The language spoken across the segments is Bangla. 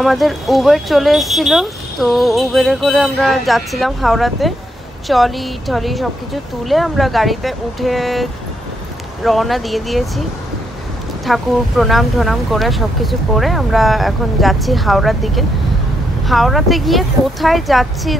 আমাদের উবের চলে এসেছিল, তো উবেরে করে আমরা যাচ্ছিলাম হাওড়াতে। টলি সব কিছু তুলে আমরা গাড়িতে উঠে রওনা দিয়ে দিয়েছি। ঠাকুর প্রণাম ঠনাম করে সব কিছু করে আমরা এখন যাচ্ছি হাওড়ার দিকে। হাওড়াতে গিয়ে কোথায় যাচ্ছি,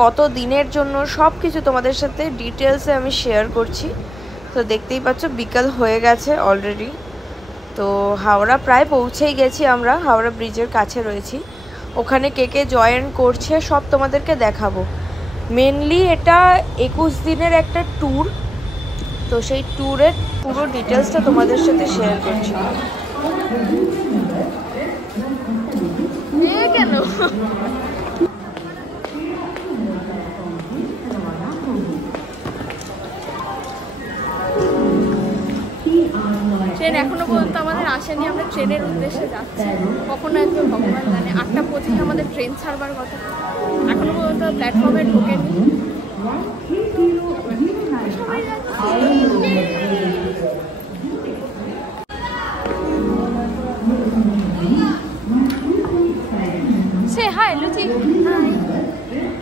কত দিনের জন্য, সব কিছু তোমাদের সাথে ডিটেলসে আমি শেয়ার করছি। তো দেখতেই পাচ্ছ বিকাল হয়ে গেছে অলরেডি। তো হাওড়া প্রায় পৌঁছেই গেছি, আমরা হাওড়া ব্রিজের কাছে রয়েছি। ওখানে কে কে জয়েন করছে সব তোমাদেরকে দেখাবো। মেনলি এটা 21 দিনের একটা ট্যুর, তো সেই ট্যুরের পুরো ডিটেলসটা তোমাদের সাথে শেয়ার করছি। কেন ট্রেন এখনো পর্যন্ত আমাদের আসেনি, আমরা ট্রেনের উদ্দেশ্যে যাচ্ছি। কখনো একদম ভগবান জানে। 8টা 25 আমাদের ট্রেন ছাড়বার কথা, এখনো পর্যন্ত প্ল্যাটফর্মে ঢোকেনি। সে হাই লুচি, হাই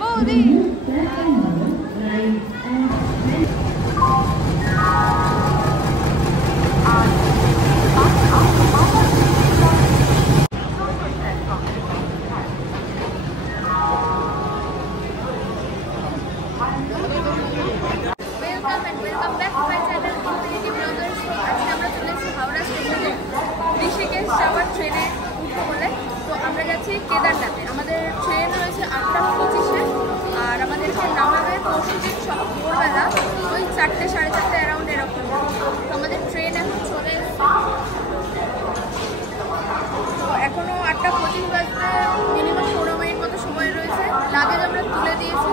বৌদি। কেদারনাথে আমাদের ট্রেন রয়েছে 8টা 25-এ, আর আমাদেরকে নামাবে পরশুদিন সব ভোরবেলা ওই 4টে 4:30 অ্যারাউন্ড এরকম। তো আমাদের ট্রেন এখন চলে এসছে, তো এখনও 8টা 25 বাজতে মিনিমাম 15 মিনিট মতো সময় রয়েছে। লাগেজ আমরা তুলে দিয়েছি,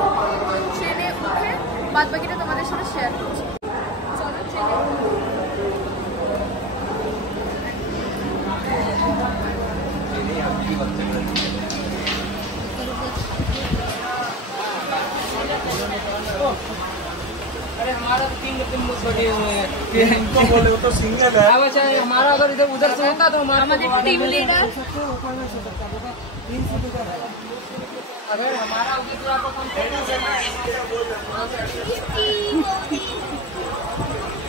তো ট্রেনে উঠে বাদ বাকিটা তোমাদের সাথে শেয়ার করছি। চলো ট্রেনে अरे हमारा 3 बजे हुए हैं, इनको बोले वो तो सिंगल है। अब अच्छा हमारा अगर इधर उधर से होता तो हमारे टीम लीडर अगर हमारा उधर तो आपको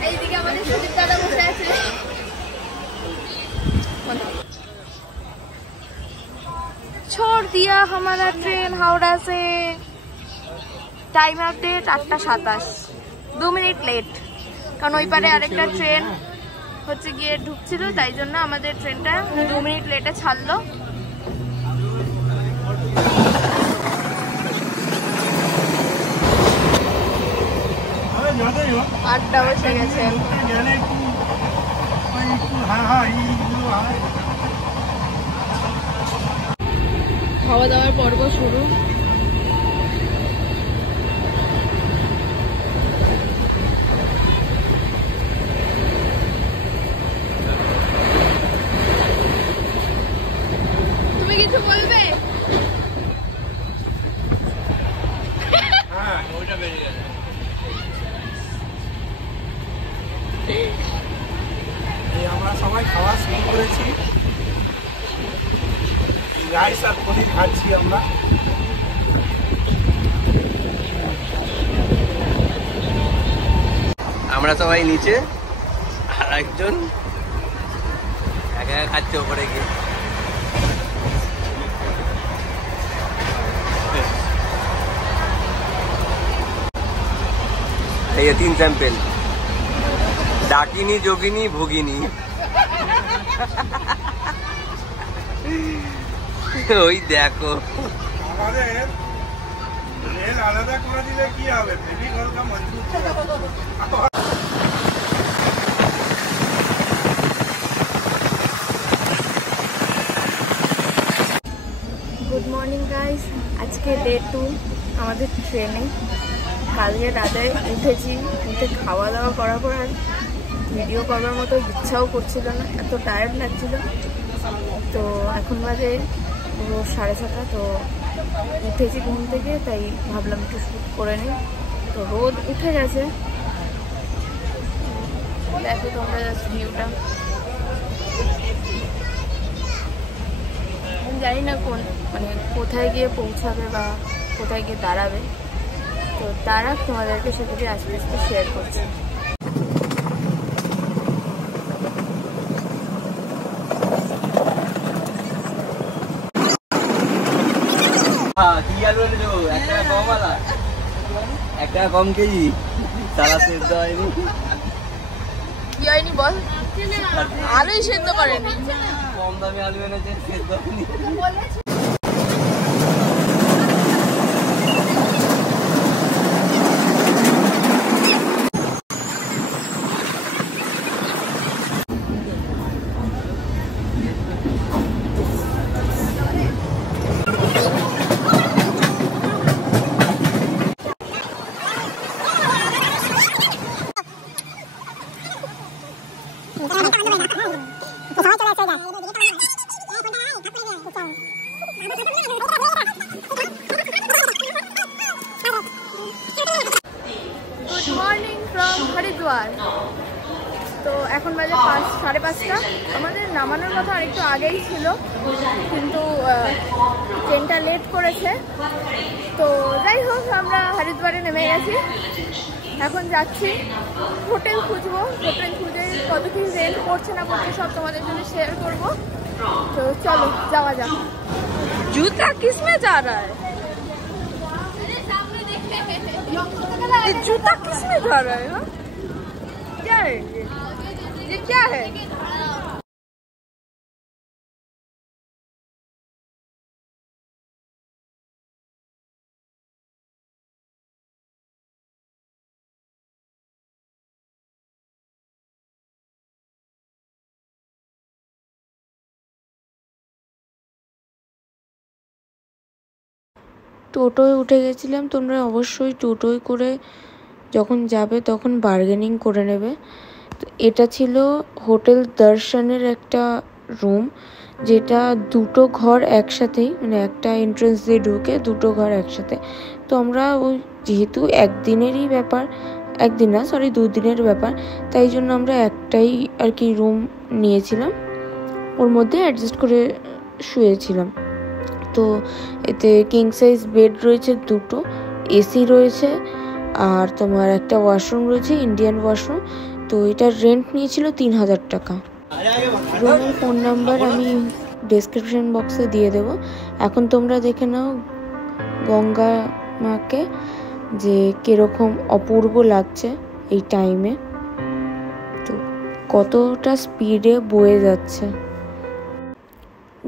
এইদিকে আমাদের সুদীপ দাদা বসে আছে। छोड़ दिया हमारा ट्रेन हावड़ा से। टाइम अपडेट 8টা 27, 2 মিনিট লেট, কারণ ওই পারে আরেকটা ট্রেন হচ্ছে গিয়ে ঢুকছিল, তাই জন্য আমাদের ট্রেনটা 2 মিনিট লেটে ছাড়লো। 8টা বসে গেছে। খাওয়া দাওয়ার পর্ব শুরু। তুমি কিছু বলবে? আমরা সবাই খাওয়া শুরু করেছি, রাইস আর পনির খাচ্ছি আমরা। আমরা সবাই নিচে, আর একজন একা একা খাচ্ছে ওপরে গিয়ে। এই 3 স্যাম্পেল, ডাকিনি যোগিনী ভোগিনী। ওই দেখো আমাদের রেল আলাদা করে দিলে কি হবে, বেবি গলকা মজবুত হবে। গুড মর্নিং গাইস, আজকে ডে 2 আমাদের ট্রেনে। কালকে রাতে উঠেছি, উঠে খাওয়া দাওয়া করার পর আর ভিডিও করবার মতো ইচ্ছাও করছিল না, এত টায়ার্ড লাগছিল। তো এখন বাজে পুরো 6:30, তো উঠেছি ঘুম থেকে, তাই ভাবলাম একটু শ্যুট করে নিই। তো রোদ উঠে গেছে, দেখো তোমরা জাস্ট ভিউটা। জানি না কোন মানে কোথায় গিয়ে পৌঁছাবে বা কোথায় গিয়ে দাঁড়াবে, তো তারা তোমাদেরকে সেটাকে আস্তে আস্তে শেয়ার করছে। একটা কম কেজি সারা সেদ্ধ হয়নি। কি হয়নি বল? আলুই সেদ্ধ করেনি। কম দামি আলু এনেছে, সেদ্ধ হয়নি। Good morning from Haridwar. তো এখন বাজে 5:30। আমাদের নামানোর কথা আরেকটু আগেই ছিল, কিন্তু ট্রেনটা লেট করেছে। তো যাই হোক, আমরা হরিদ্বারে নেমে গেছি। এখন যাচ্ছি হোটেল খুঁজবো। হোটেল খুঁজে কত কি রেন্ট পড়ছে না পড়ছে সব তোমাদের জন্য শেয়ার করবো। তো চলো যাওয়া যাক। জুতা কিসমে যা রা है? ये जूता किस में जा रहा है? क्या है ये क्या है? টোটোয় উঠে গেছিলাম। তোমরা অবশ্যই টোটোয় করে যখন যাবে তখন বার্গেনিং করে নেবে। তো এটা ছিল হোটেল দর্শনের একটা রুম, যেটা দুটো ঘর একসাথেই, মানে একটা এন্ট্রেন্স দিয়ে ঢুকে দুটো ঘর একসাথে। তো আমরা ওই যেহেতু একদিনেরই ব্যাপার, একদিন না সরি 2 দিনের ব্যাপার, তাই জন্য আমরা একটাই আর কি রুম নিয়েছিলাম, ওর মধ্যে অ্যাডজাস্ট করে শুয়েছিলাম। তো এতে কিং সাইজ বেড রয়েছে দুটো, এসি রয়েছে, আর তোমার একটা ওয়াশরুম রয়েছে, ইন্ডিয়ান ওয়াশরুম। তো এটার রেন্ট নিয়েছিল 3000 টাকা। রুমের ফোন নাম্বার আমি ডেসক্রিপশন বক্সে দিয়ে দেবো। এখন তোমরা দেখে নাও গঙ্গা মাকে, যে কীরকম অপূর্ব লাগছে এই টাইমে, তো কতটা স্পিডে বয়ে যাচ্ছে।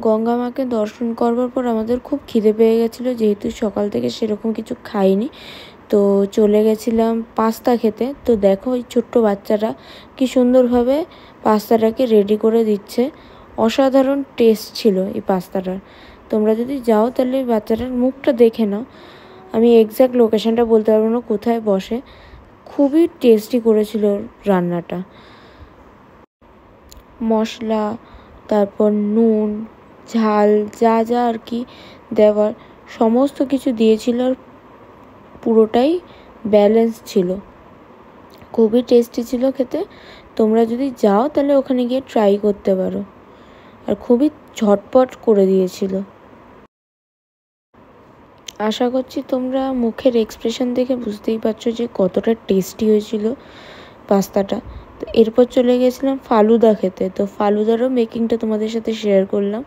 গঙ্গা মাকে দর্শন করবার পর আমাদের খুব খিদে পেয়ে গেছিলো, যেহেতু সকাল থেকে সেরকম কিছু খাইনি। তো চলে গেছিলাম পাস্তা খেতে। তো দেখো ওই ছোট্ট বাচ্চারা কি সুন্দরভাবে পাস্তাটাকে রেডি করে দিচ্ছে। অসাধারণ টেস্ট ছিল এই পাস্তাটার। তোমরা যদি যাও তাহলে বাচ্চাটার মুখটা দেখে নাও। আমি এক্স্যাক্ট লোকেশনটা বলতে পারবো না কোথায় বসে। খুবই টেস্টি করেছিল রান্নাটা। মশলা, তারপর নুন, ঝাল, যা যা আর কি দেওয়ার সমস্ত কিছু দিয়েছিল, আর পুরোটাই ব্যালেন্স ছিল। খুবই টেস্টি ছিল খেতে। তোমরা যদি যাও তাহলে ওখানে গিয়ে ট্রাই করতে পারো। আর খুবই ঝটপট করে দিয়েছিল। আশা করছি তোমরা মুখের এক্সপ্রেশন দেখে বুঝতেই পারছো যে কতটা টেস্টি হয়েছিল পাস্তাটা। তো এরপর চলে গেছিলাম ফালুদা খেতে। তো ফালুদারও মেকিংটা তোমাদের সাথে শেয়ার করলাম।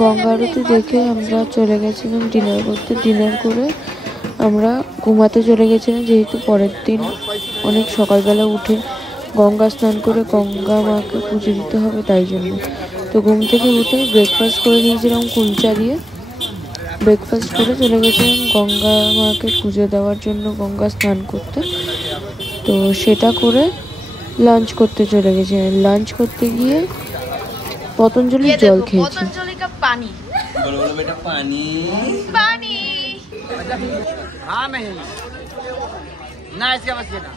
গঙ্গা আরতি দেখে আমরা চলে গেছিলাম ডিনার করতে। ডিনার করে আমরা ঘুমাতে চলে গেছিলাম, যেহেতু পরের দিন অনেক সকালবেলা উঠে গঙ্গা স্নান করে গঙ্গা মাকে পুজো দিতে হবে, তাই জন্য। তো ঘুম থেকে উঠে ব্রেকফাস্ট করে নিয়েছিলাম কুলচা দিয়ে। ব্রেকফাস্ট করে চলে গেছিলাম গঙ্গা মাকে পুজো দেওয়ার জন্য, গঙ্গা স্নান করতে। তো সেটা করে লাঞ্চ করতে চলে গেছিলাম। লাঞ্চ করতে গিয়ে পতঞ্জলির জল খেয়েছি। पतंजलि का पानी बोलो बोलो बेटा पानी। पानी हाँ नहीं ना इसके बस ये ना।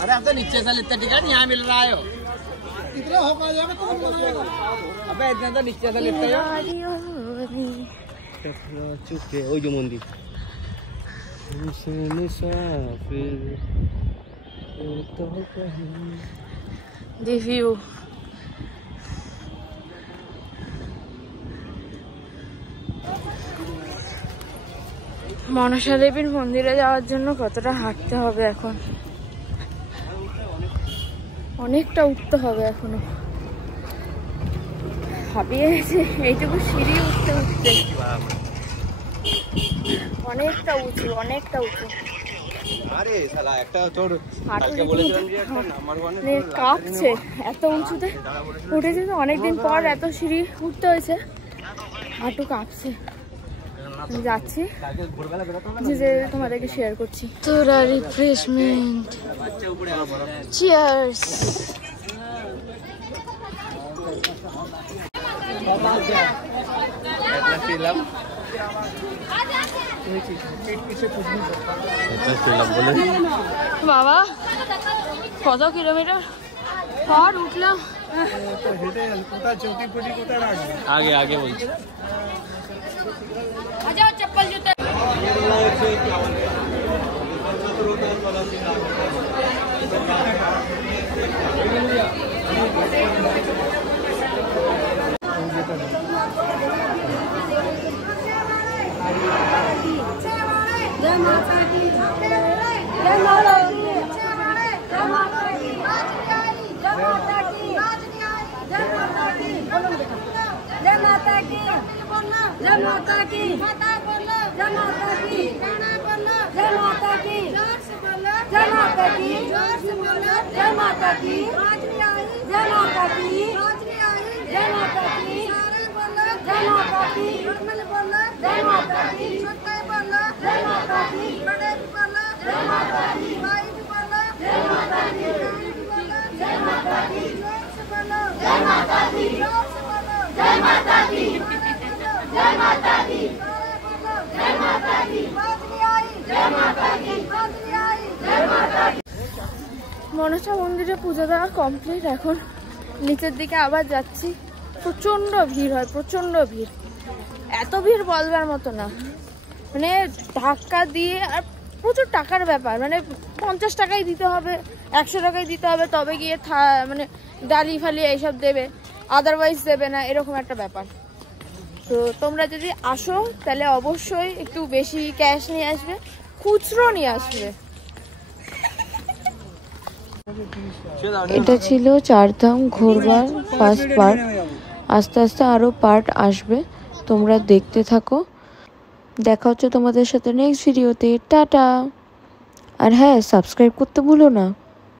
अरे अब तो नीचे से लेते टिकट यहाँ मिल रहा है हो। इतना हो पाएगा तो अबे इतना तो नीचे से लेते हो। चुके ওই যে মন্দির मुसाफिर तो कहीं The view. মনসা দেবীর মন্দিরে যাওয়ার জন্য কতটা হাঁটতে হবে এখন, অনেকটা উঠতে হবে এখনো। হাঁপিয়ে গেছে এইটুকু সিঁড়ি উঠতে উঠতে। অনেকটা উঁচু, অনেকটা উঁচু। আরে শালা একটা তোর হাঁটু কালকে বলেছিলাম যে একটা নাম্বার 1 মানে কাঁপছে এত উঁচুতে উঠেছে তো, অনেকদিন পর এত সিঁড়ি উঠতে হয়েছে, হাঁটু কাঁপছে। যাচ্ছি কালকে ভোরবেলা বেরোতে হবে যে তোমাদেরকে শেয়ার করছি। তোরা রিফ্রেশমেন্ট, চিয়ার্স। একটা ছিলাম বলে বাবা কত কিলোমিটার পর উঠলাম। আগে আগে বলছি चप्पल जूते जय माता की जय माता की जय माता की जय माता की जय माता की जय माता की जय माता की माता बोलो जय माता की गाना बोलो जय माता की जोर से बोलो जय माता की जोर से बोलो जय माता की हाजरी आई जय माता की हाजरी आई जय माता की सारे बोलो जय माता की नॉर्मल बोलो जय माता की छोटे बोलो जय माता की बड़े भी बोलो जय माता की भाई भी बोलो जय माता की बहन भी बोलो जय माता की जोर से बोलो जय माता की जोर से बोलो जय माता की जय माता की जय माता की हाजरी आई जय माता की हाजरी आई जय माता की। মনসা মন্দিরে পুজো দেওয়া কমপ্লিট। এখন নিচের দিকে আবার যাচ্ছি। প্রচন্ড ভিড় হয়, প্রচন্ড ভিড়। এত ভিড় বলবার মতো না, মানে ধাক্কা দিয়ে, আর প্রচুর টাকার ব্যাপার। মানে 50 টাকাই দিতে হবে, 100 টাকাই দিতে হবে, তবে গিয়ে মানে ডালি ফালি এইসব দেবে, আদারওয়াইজ দেবে না, এরকম একটা ব্যাপার। তো তোমরা যদি আসো তাহলে অবশ্যই একটু বেশি ক্যাশ নিয়ে আসবে, খুচরো নিয়ে আসবে। এটা ছিল চারধাম ঘোরবার ফার্স্ট পার্ট। আস্তে আস্তে আরও পার্ট আসবে, তোমরা দেখতে থাকো। দেখা হচ্ছে তোমাদের সাথে নেক্সট ভিডিওতে। টাটা। আর হ্যাঁ, সাবস্ক্রাইব করতে ভুলো না।